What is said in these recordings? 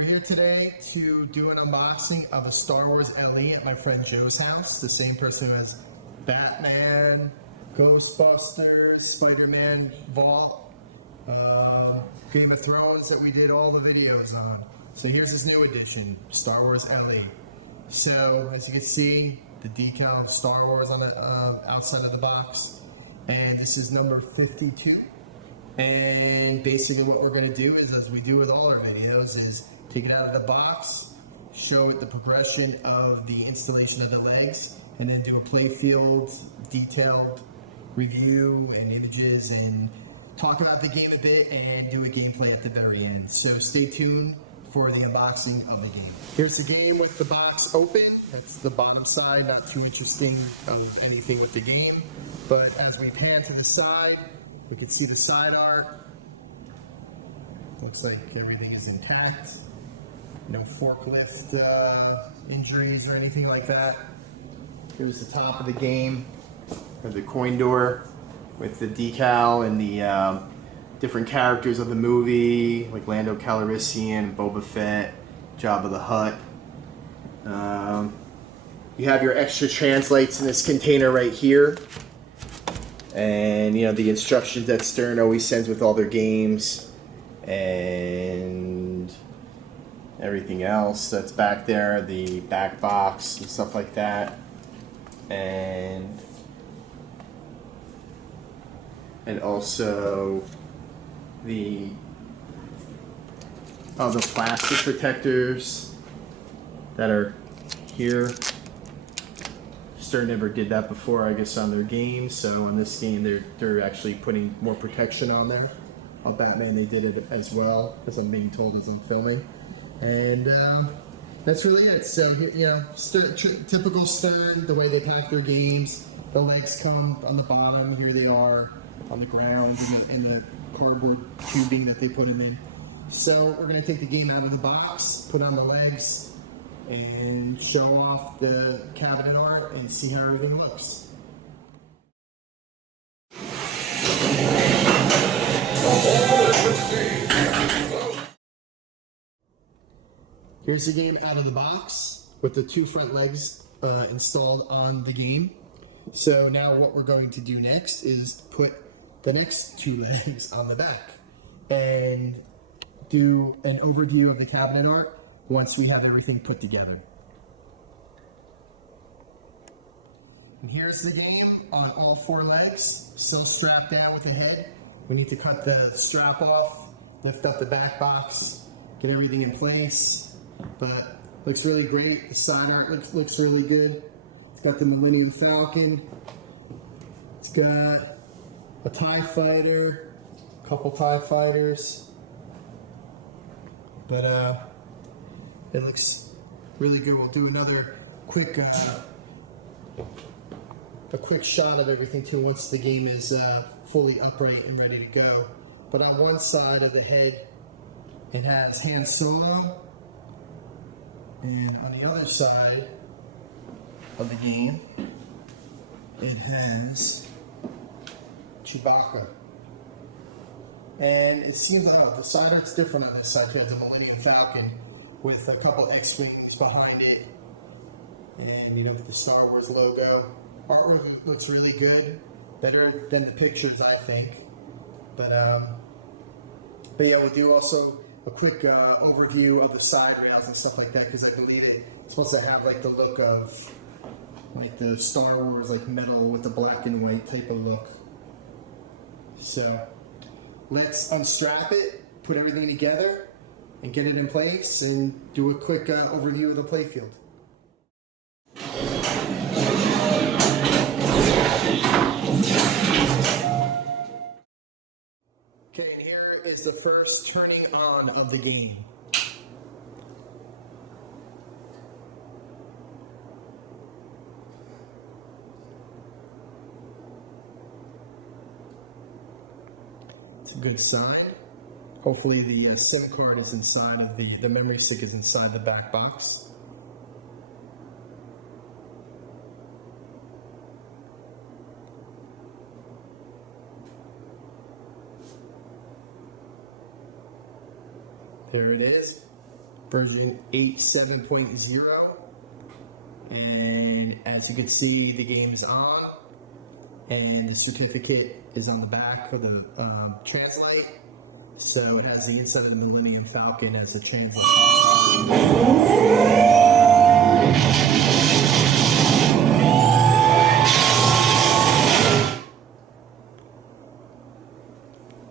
We're here today to do an unboxing of a Star Wars LE at my friend Joe's house, the same person who has Batman, Ghostbusters, Spider-Man Vault, Game of Thrones that we did all the videos on. So here's his new edition, Star Wars LE. So as you can see, the decal of Star Wars on the outside of the box, and this is number 52. And basically what we're going to do is, as we do with all our videos, is take it out of the box, show it the progression of the installation of the legs, and then do a Playfield detailed review and images and talk about the game a bit and do a gameplay at the very end. So stay tuned for the unboxing of the game. Here's the game with the box open. That's the bottom side, not too interesting of anything with the game. But as we pan to the side, we can see the side art. Looks like everything is intact. No forklift injuries or anything like that. Here's the top of the game, or the coin door, with the decal and the different characters of the movie, like Lando Calrissian, Boba Fett, Jabba the Hutt. You have your extra translates in this container right here. And you know the instructions that Stern always sends with all their games and everything else that's back there, the back box and stuff like that, and also the plastic protectors that are here. Stern never did that before, I guess, on their games. So on this game, they're actually putting more protection on them. On Batman, they did it as well, as I'm being told as I'm filming. And that's really it. So you know, typical Stern, the way they pack their games. The legs come on the bottom. Here they are on the ground in the cardboard tubing that they put them in. So we're going to take the game out of the box, put on the legs, and show off the cabinet art and see how everything looks. Here's the game out of the box with the two front legs installed on the game. So now what we're going to do next is put the next two legs on the back and do an overview of the cabinet art once we have everything put together. And here's the game on all four legs, still strapped down with the head. We need to cut the strap off, lift up the back box, get everything in place. But looks really great. The side art looks really good. It's got the Millennium Falcon. It's got a TIE fighter, a couple TIE fighters. But it looks really good. We'll do another quick shot of everything too once the game is fully upright and ready to go. But on one side of the head, it has Han Solo, and on the other side of the game, it has Chewbacca. And it seems like the side art's different on this side. You have the Millennium Falcon with a couple X-Wings behind it, and you know, the Star Wars logo. Artwork looks really good, better than the pictures, I think. But yeah, we'll do also a quick overview of the side rails and stuff like that, because I believe it's supposed to have like the look of like the Star Wars like metal with the black and white type of look. So let's unstrap it, put everything together, and get it in place, and do a quick overview of the playfield. Okay, and here is the first turning on of the game. It's a good sign. Hopefully the SIM card is inside of the memory stick is inside the back box. There it is. version 8.7.0, and as you can see, the game's on, and the certificate is on the back of the translate. So it has the inside of the Millennium Falcon as a translate.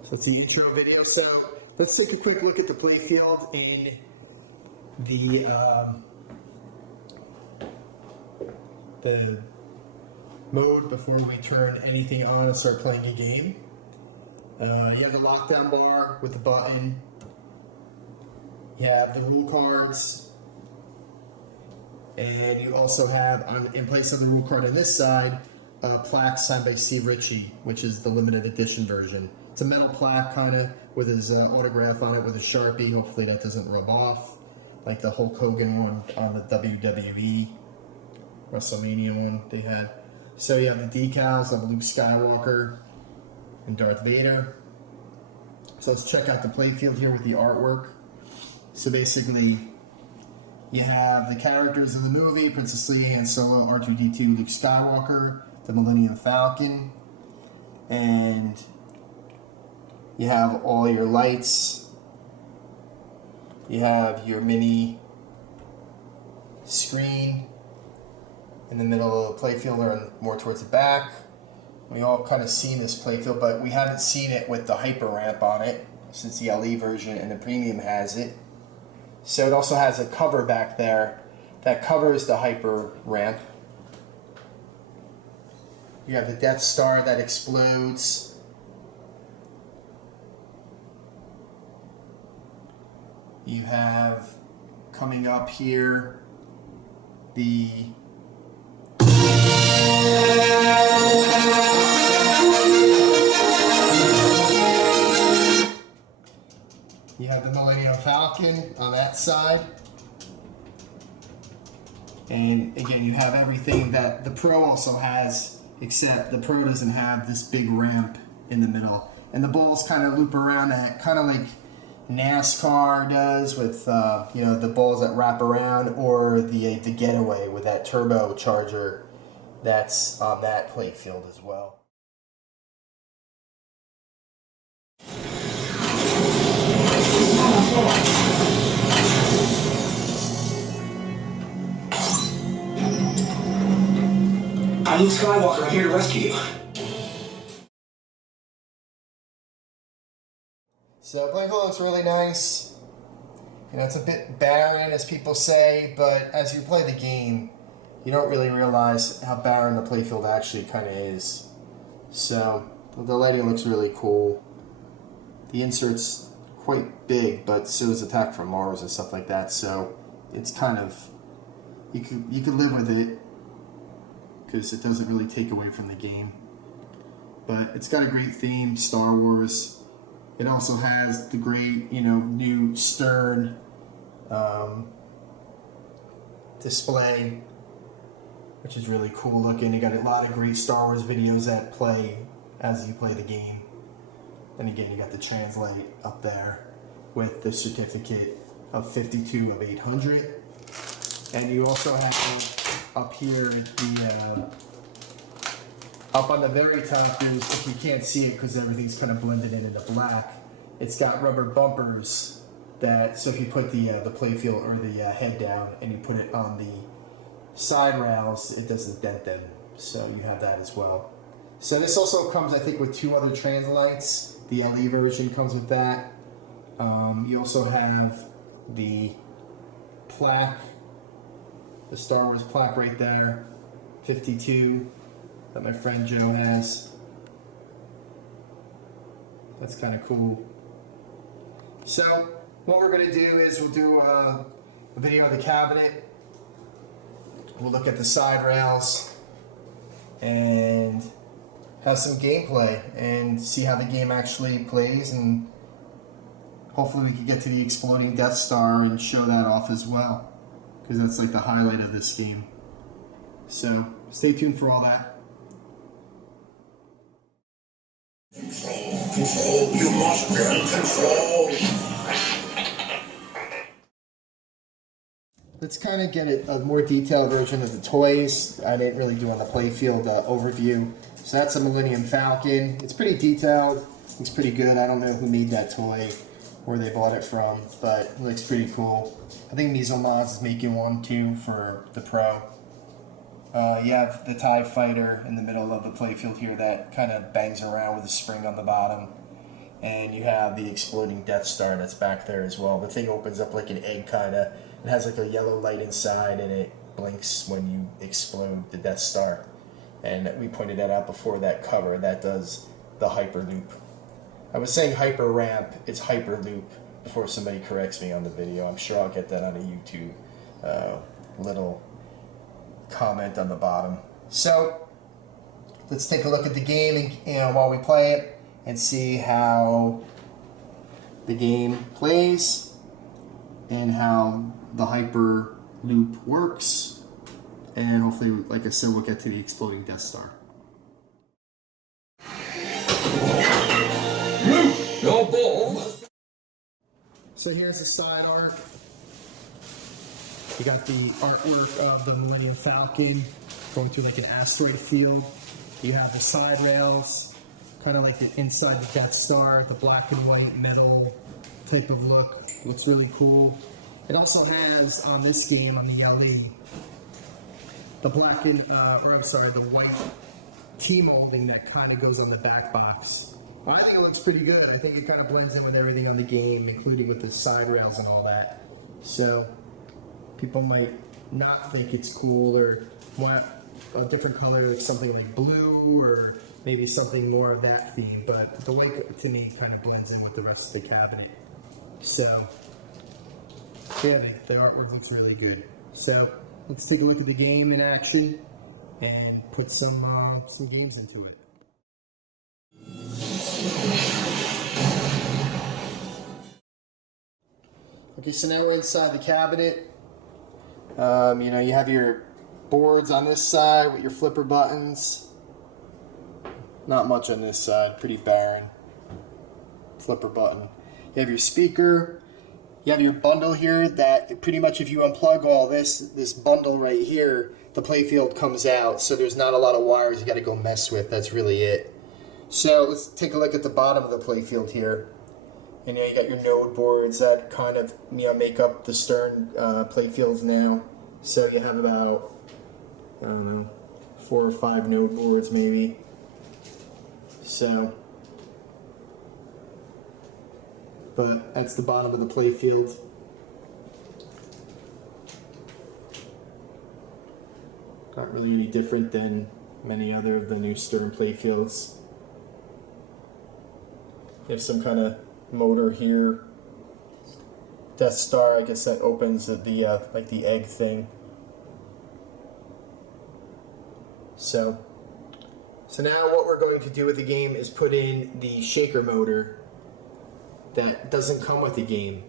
So it's the intro video. So let's take a quick look at the playfield in the mode before we turn anything on and start playing a game. You have the lockdown bar with the button. You have the rule cards. And you also have, in place of the rule card on this side, a plaque signed by Steve Ritchie, which is the limited edition version. It's a metal plaque kind of with his autograph on it with a Sharpie. Hopefully that doesn't rub off like the Hulk Hogan one on the WWE WrestleMania one they had. So you have the decals of Luke Skywalker and Darth Vader. So let's check out the playfield here with the artwork. So basically, you have the characters in the movie: Princess Leia, Han Solo, R2-D2, Luke Skywalker, the Millennium Falcon, and you have all your lights. You have your mini screen in the middle of the playfield, or more towards the back. We all kind of seen this playfield, but we haven't seen it with the hyper ramp on it, since the LE version and the premium has it. So it also has a cover back there that covers the hyper ramp. You have the Death Star that explodes. You have, coming up here, the Millennium Falcon on that side. And again, you have everything that the Pro also has, except the Pro doesn't have this big ramp in the middle. And the balls kind of loop around that, kind of like NASCAR does with you know, the balls that wrap around, or the Getaway with that turbocharger that's on that playfield as well. I'm Luke Skywalker. I'm here to rescue you. So playfield looks really nice. You know, it's a bit barren, as people say, but as you play the game, you don't really realize how barren the playfield actually kind of is. So the lighting looks really cool. The insert's quite big, but so is Attack from Mars and stuff like that. So it's kind of, you could live with it, because it doesn't really take away from the game. But it's got a great theme, Star Wars. It also has the great, you know, new stern display, which is really cool looking. You got a lot of great Star Wars videos that play as you play the game. Then again, you got the translate up there with the certificate of 52 of 800. And you also have up here at the up on the very top, there's, if you can't see it because everything's kind of blended in into black, it's got rubber bumpers that, so if you put the playfield or the head down and you put it on the side rails, it doesn't dent them. So you have that as well. So this also comes, I think, with two other translights. The LE version comes with that. You also have the plaque, the Star Wars plaque right there, 52, that my friend Joe has. That's kind of cool. So what we're going to do is we'll do a video of the cabinet. We'll look at the side rails and have some gameplay and see how the game actually plays, and hopefully we can get to the exploding Death Star and show that off as well, because that's like the highlight of this game. So stay tuned for all that. Control, you must be in control. let's kind of get a more detailed version of the toys. I didn't really do on the Playfield overview. So that's a Millennium Falcon. It's pretty detailed. Looks pretty good. I don't know who made that toy, where they bought it from, but it looks pretty cool. I think Mesomods is making one too for the Pro. You have the TIE Fighter in the middle of the playfield here that kind of bangs around with a spring on the bottom. And you have the exploding Death Star that's back there as well. The thing opens up like an egg kind of. It has like a yellow light inside and it blinks when you explode the Death Star. And we pointed that out before that cover. That does the Hyperloop. I was saying Hyper Ramp, it's Hyperloop before somebody corrects me on the video. I'm sure I'll get that on a YouTube little comment on the bottom. So let's take a look at the game and while we play it and see how the game plays and how the Hyperloop works. And hopefully, like I said, we'll get to the exploding Death Star. No ball. So here's the side art. You got the artwork of the Millennium Falcon going through like an asteroid field. You have the side rails, kind of like the inside the Death Star, the black and white metal type of look. Looks really cool. It also has on this game, on the LE, the black and, the white T-molding that kind of goes on the back box. Well, I think it looks pretty good. I think it kind of blends in with everything on the game, including with the side rails and all that. So people might not think it's cool or want a different color, like something like blue or maybe something more of that theme. But the white to me kind of blends in with the rest of the cabinet. So yeah, the artwork looks really good. So let's take a look at the game in action and put some games into it. Okay, so now we're inside the cabinet. You have your boards on this side with your flipper buttons. Not much on this side, pretty barren. Flipper button. You have your speaker. You have your bundle here that pretty much if you unplug all this bundle right here, the playfield comes out. So there's not a lot of wires you got to go mess with. That's really it. So let's take a look at the bottom of the playfield here. And you got your node boards that kind of make up the stern playfields now. So you have about, I don't know, 4 or 5 node boards maybe. So, but that's the bottom of the playfield. Not really any different than many other of the new stern playfields. You have some kind of motor here. Death Star, I guess that opens the like the egg thing. So now what we're going to do with the game is put in the shaker motor that doesn't come with the game,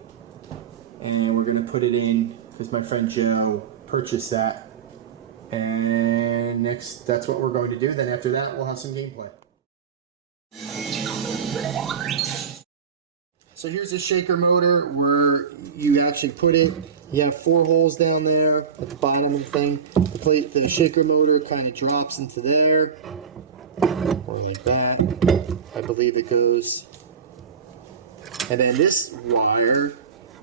and we're going to put it in because my friend Joe purchased that. And next, that's what we're going to do. Then after that, we'll have some gameplay. So here's the shaker motor where you actually put it. You have 4 holes down there at the bottom of the thing. The shaker motor kind of drops into there, or like that. I believe it goes. And then this wire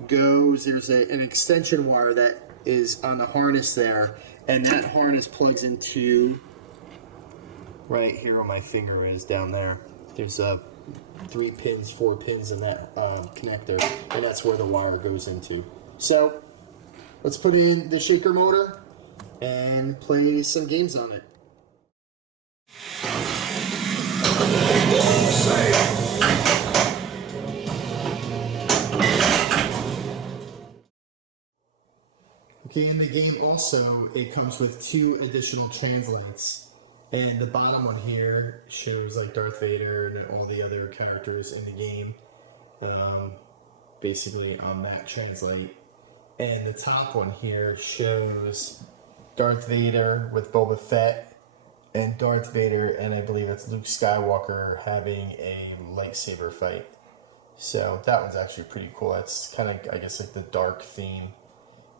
goes, there's an extension wire that is on the harness there, and that harness plugs into right here where my finger is down there. There's 3 pins, 4 pins in that connector, and that's where the wire goes into. So let's put in the shaker motor and play some games on it. Okay, in the game also, it comes with 2 additional translates. And the bottom one here shows like Darth Vader and all the other characters in the game, basically on that translate. And the top one here shows Darth Vader with Boba Fett and Darth Vader, and I believe it's Luke Skywalker having a lightsaber fight. So that one's actually pretty cool. That's kind of, I guess, like the dark theme.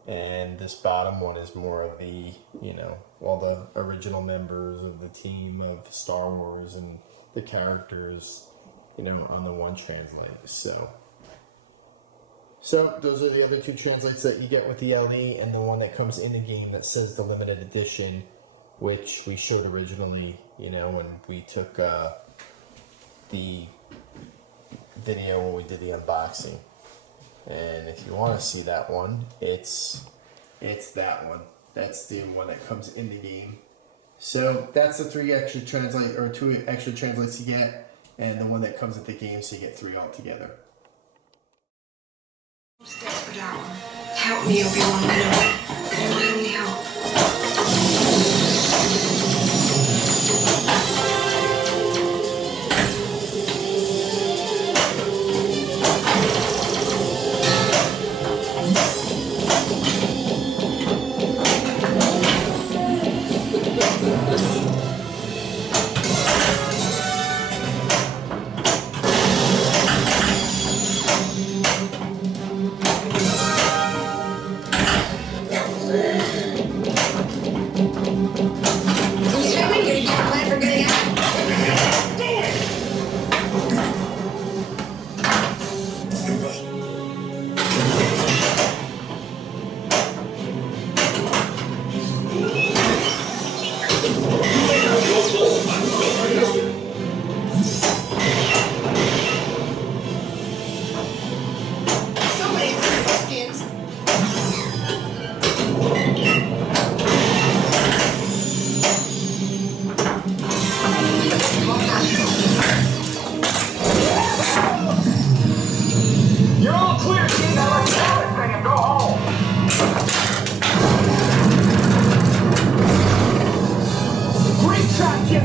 and this bottom one is more of the, you know, all the original members of the team of Star Wars and the characters, you know, on the one translate. So those are the other two translates that you get with the LE, and the one that comes in the game that says the limited edition, which we showed originally, you know, when we took the video when we did the unboxing. And if you want to see that one, it's that one. That's the one that comes in the game. So that's the two extra translates you get, and the one that comes with the game, so you get 3 altogether. Desperate hour. Help me, Obi-Wan Kenobi. I don't have any help.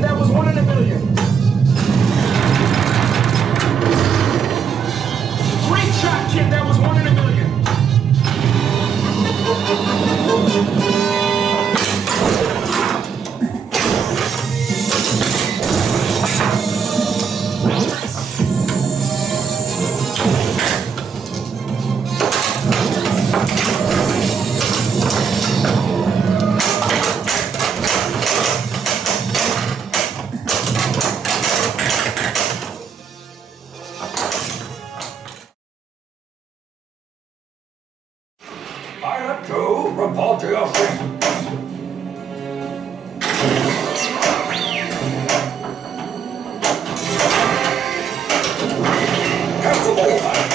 That was 1 in a million. Great shot, kid. That was 1 in a million. Pilot 2, report to your station. Catch the ball, pilot.